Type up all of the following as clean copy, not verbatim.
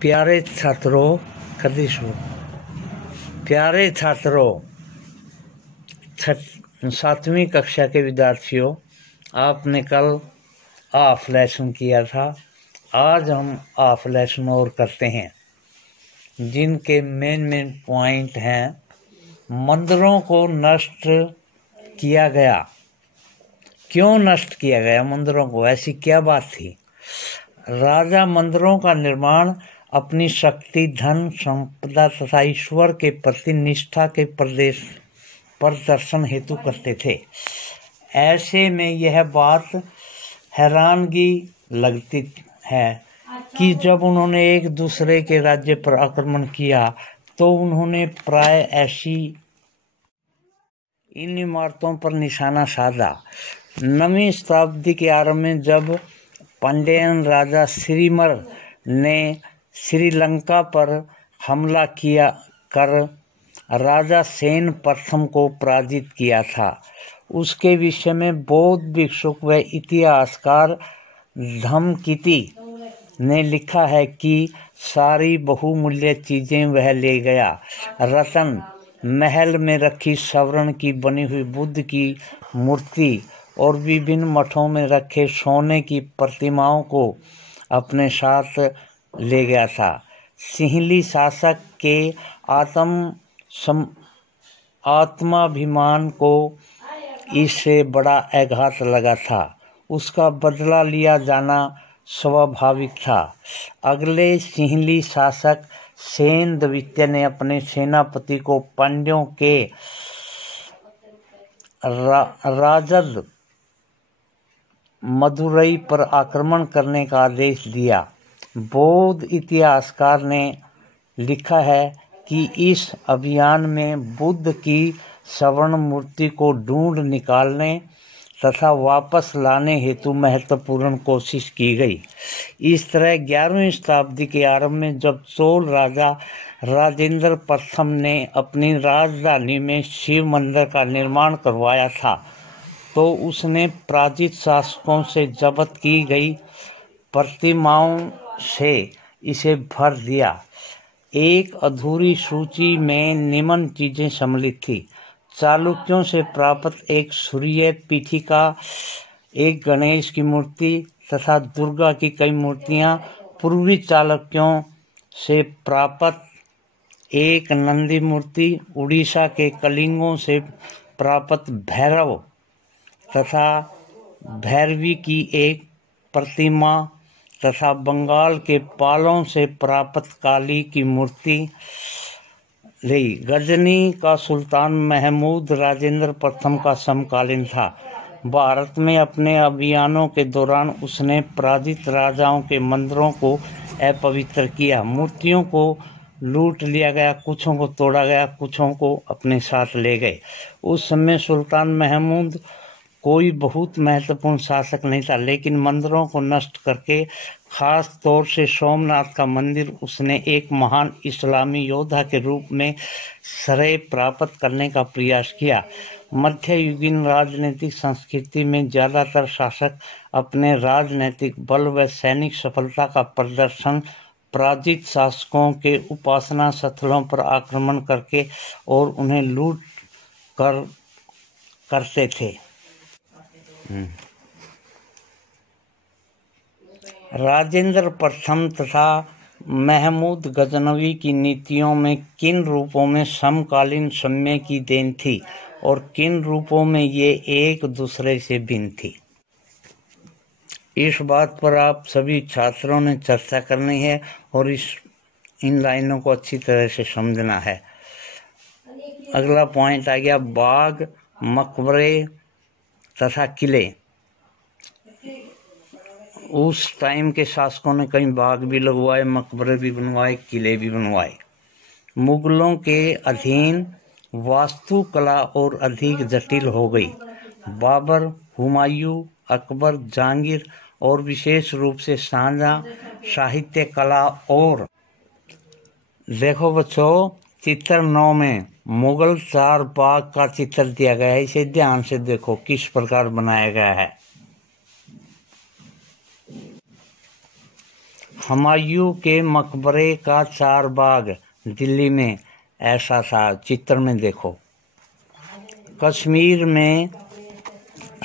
प्यारे छात्रों, प्यारे छात्रों, 7वीं कक्षा के विद्यार्थियों, आपने कल ऑफ लेसन किया था। आज हम ऑफ लेसन और करते हैं, जिनके मेन पॉइंट हैं। मंदिरों को नष्ट किया गया। क्यों नष्ट किया गया मंदिरों को? ऐसी क्या बात थी? राजा मंदिरों का निर्माण अपनी शक्ति, धन, संपदा तथा ईश्वर के प्रति निष्ठा के प्रदर्शन हेतु करते थे। ऐसे में यह बात हैरानगी लगती है कि जब उन्होंने एक दूसरे के राज्य पर आक्रमण किया तो उन्होंने प्राय ऐसी इन इमारतों पर निशाना साधा। 9वीं शताब्दी के आरंभ में जब पांड्यन राजा श्रीमर ने श्रीलंका पर हमला किया कर राजा सेन प्रथम को पराजित किया था, उसके विषय में बौद्ध भिक्षुक व इतिहासकार धम्मकिति ने लिखा है कि सारी बहुमूल्य चीजें वह ले गया। रतन महल में रखी स्वर्ण की बनी हुई बुद्ध की मूर्ति और विभिन्न मठों में रखे सोने की प्रतिमाओं को अपने साथ ले गया था। सिंहली शासक के आत्माभिमान को इससे बड़ा आघात लगा था। उसका बदला लिया जाना स्वाभाविक था। अगले सिंहली शासक सेन द्वितीय ने अपने सेनापति को पांड्यों के राजद मदुरई पर आक्रमण करने का आदेश दिया। बौद्ध इतिहासकार ने लिखा है कि इस अभियान में बुद्ध की स्वर्ण मूर्ति को ढूंढ निकालने तथा वापस लाने हेतु महत्वपूर्ण कोशिश की गई। इस तरह 11वीं शताब्दी के आरंभ में जब चोल राजा राजेंद्र प्रथम ने अपनी राजधानी में शिव मंदिर का निर्माण करवाया था तो उसने पराजित शासकों से जब्त की गई प्रतिमाओं से इसे भर दिया। एक अधूरी सूची में निम्न चीजें सम्मिलित थी: चालुक्यों से प्राप्त एक सूर्य पीठिका, एक गणेश की मूर्ति तथा दुर्गा की कई मूर्तियां, पूर्वी चालुक्यों से प्राप्त एक नंदी मूर्ति, उड़ीसा के कलिंगों से प्राप्त भैरव तथा भैरवी की एक प्रतिमा तथा बंगाल के पालों से प्राप्त काली की मूर्ति ली। गजनी का सुल्तान महमूद राजेंद्र प्रथम का समकालीन था। भारत में अपने अभियानों के दौरान उसने पराजित राजाओं के मंदिरों को अपवित्र किया। मूर्तियों को लूट लिया गया, कुछों को तोड़ा गया, कुछों को अपने साथ ले गए। उस समय सुल्तान महमूद कोई बहुत महत्वपूर्ण शासक नहीं था, लेकिन मंदिरों को नष्ट करके, खास तौर से सोमनाथ का मंदिर, उसने एक महान इस्लामी योद्धा के रूप में श्रेय प्राप्त करने का प्रयास किया। मध्ययुगीन राजनीतिक संस्कृति में ज्यादातर शासक अपने राजनीतिक बल व सैनिक सफलता का प्रदर्शन पराजित शासकों के उपासना स्थलों पर आक्रमण करके और उन्हें लूट कर करते थे। राजेंद्र प्रथम तथा महमूद गजनवी की नीतियों में किन रूपों में समकालीन समय की देन थी और किन रूपों में ये एक दूसरे से भिन्न थी? इस बात पर आप सभी छात्रों ने चर्चा करनी है और इन लाइनों को अच्छी तरह से समझना है। अगला पॉइंट आ गया बाग, मकबरे तथा किले। उस टाइम के शासकों ने कई बाग भी लगवाए, मकबरे भी बनवाए, किले भी बनवाए। मुगलों के अधीन वास्तुकला और अधिक जटिल हो गई। बाबर, हुमायूं, अकबर, जहांगीर और विशेष रूप से शाहजहां साहित्य कला और देखो बच्चों, चित्र 9 में मुगल चार बाग का चित्र दिया गया है। इसे ध्यान से देखो किस प्रकार बनाया गया है। हुमायूं के मकबरे का चारबाग दिल्ली में ऐसा था, चित्र में देखो। कश्मीर में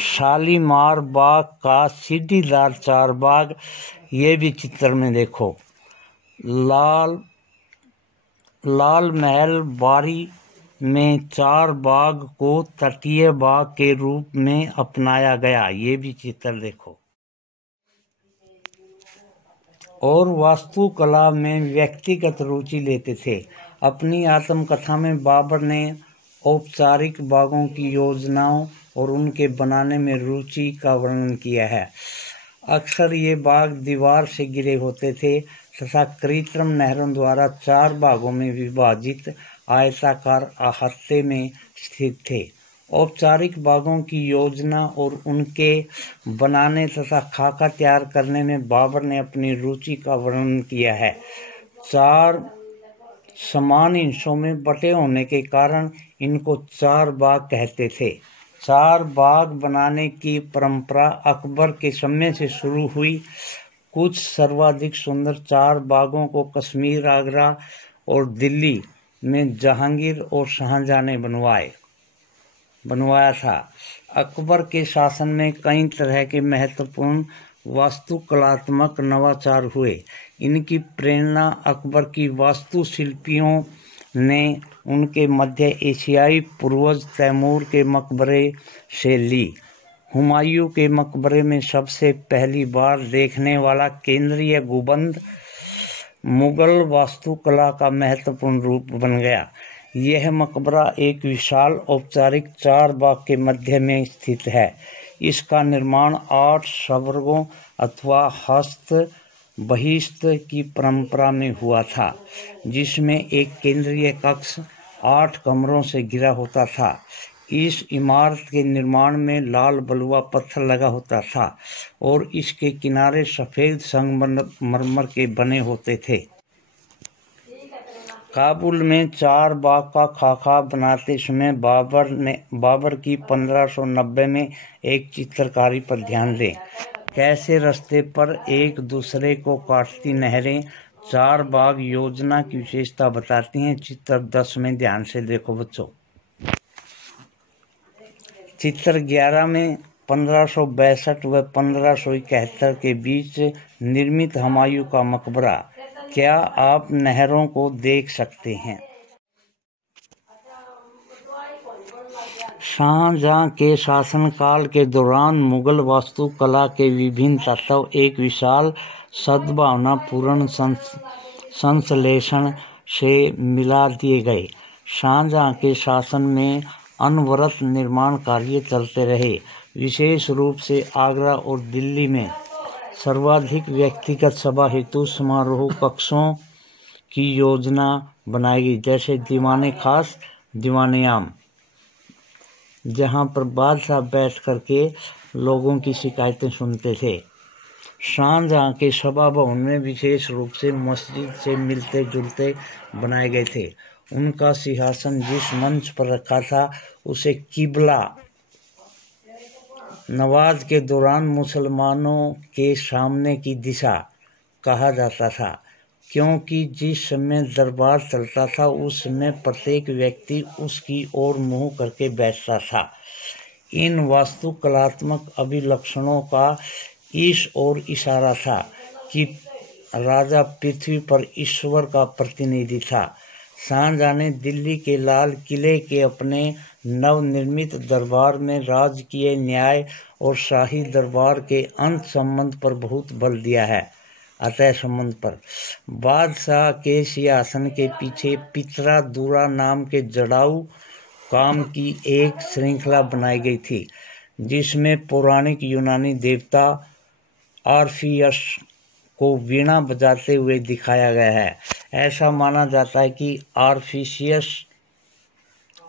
शालीमार बाग का सीढ़ीदार चारबाग, ये भी चित्र में देखो। लाल महल बारी में चारबाग को तटीय बाग के रूप में अपनाया गया, ये भी चित्र देखो। और वास्तुकला में व्यक्तिगत रुचि लेते थे। अपनी आत्मकथा में बाबर ने औपचारिक बागों की योजनाओं और उनके बनाने में रुचि का वर्णन किया है। अक्सर ये बाग दीवार से घिरे होते थे तथा कृत्रिम नहरों द्वारा 4 भागों में विभाजित आयताकार अहाते में स्थित थे। औपचारिक बागों की योजना और उनके बनाने तथा खाका तैयार करने में बाबर ने अपनी रुचि का वर्णन किया है। 4 समान हिस्सों में बटे होने के कारण इनको 4 बाग कहते थे। 4 बाग बनाने की परंपरा अकबर के समय से शुरू हुई। कुछ सर्वाधिक सुंदर 4 बागों को कश्मीर, आगरा और दिल्ली में जहांगीर और शाहजहां ने बनवाया था। अकबर के शासन में कई तरह के महत्वपूर्ण वास्तुकलात्मक नवाचार हुए। इनकी प्रेरणा अकबर की वास्तुशिल्पियों ने उनके मध्य एशियाई पूर्वज तैमूर के मकबरे से ली। हुमायूं के मकबरे में सबसे पहली बार देखने वाला केंद्रीय गुंबद मुगल वास्तुकला का महत्वपूर्ण रूप बन गया। यह मकबरा एक विशाल औपचारिक 4 बाग के मध्य में स्थित है। इसका निर्माण 8 स्वर्गों अथवा हस्त बहिष्त की परंपरा में हुआ था, जिसमें एक केंद्रीय कक्ष 8 कमरों से घिरा होता था। इस इमारत के निर्माण में लाल बलुआ पत्थर लगा होता था और इसके किनारे सफ़ेद संगमरमर के बने होते थे। काबुल में 4 बाग का खाका बनाते समय बाबर की 1590 में एक चित्रकारी पर ध्यान दें। कैसे रास्ते पर एक दूसरे को काटती नहरें 4 बाग योजना की विशेषता बताती हैं। चित्र 10 में ध्यान से देखो बच्चों। चित्र 11 में 1562 व 1571 के बीच निर्मित हुमायूं का मकबरा। क्या आप नहरों को देख सकते हैं? शाहजहां के शासनकाल के दौरान मुगल वास्तुकला के विभिन्न तत्व एक विशाल सद्भावनापूर्ण संश्लेषण से मिला दिए गए। शाहजहां के शासन में अनवरत निर्माण कार्य चलते रहे। विशेष रूप से आगरा और दिल्ली में सर्वाधिक व्यक्तिगत सभा हेतु समारोह कक्षों की योजना बनाई गई, जैसे दीवाने खास, दीवाने आम, जहां पर बादशाह बैठ करके लोगों की शिकायतें सुनते थे। शाहजहां के सभा भवन में विशेष रूप से मस्जिद से मिलते जुलते बनाए गए थे। उनका सिंहासन जिस मंच पर रखा था उसे किबला नमाज के दौरान मुसलमानों के सामने की दिशा कहा जाता था, क्योंकि जिस समय दरबार चलता था उस समय प्रत्येक व्यक्ति उसकी ओर मुंह करके बैठता था। इन वास्तुकलात्मक अभिलक्षणों का इस ओर इशारा था कि राजा पृथ्वी पर ईश्वर का प्रतिनिधि था। शाहजहां ने दिल्ली के लाल किले के अपने नवनिर्मित दरबार में राजकीय न्याय और शाही दरबार के अंत संबंध पर बहुत बल दिया है। अतः संबंध पर बादशाह के सिंहासन के पीछे पितरा दूरा नाम के जड़ाऊ काम की एक श्रृंखला बनाई गई थी, जिसमें पौराणिक यूनानी देवता ऑर्फियस को वीणा बजाते हुए दिखाया गया है। ऐसा माना जाता है कि ऑर्फियस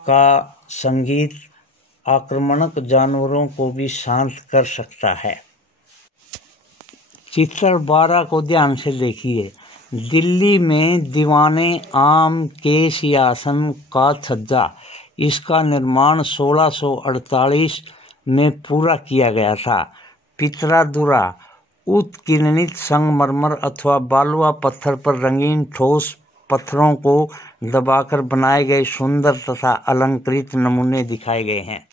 का संगीत आक्रामक जानवरों को भी शांत कर सकता है। चित्र 12 को ध्यान से देखिए। दिल्ली में दीवाने आम के सिंहासन का छज्जा, इसका निर्माण 1648 में पूरा किया गया था। पितरादुरा उत्कीर्णित संगमरमर अथवा बालुआ पत्थर पर रंगीन ठोस पत्थरों को दबाकर बनाए गए सुंदर तथा अलंकृत नमूने दिखाए गए हैं।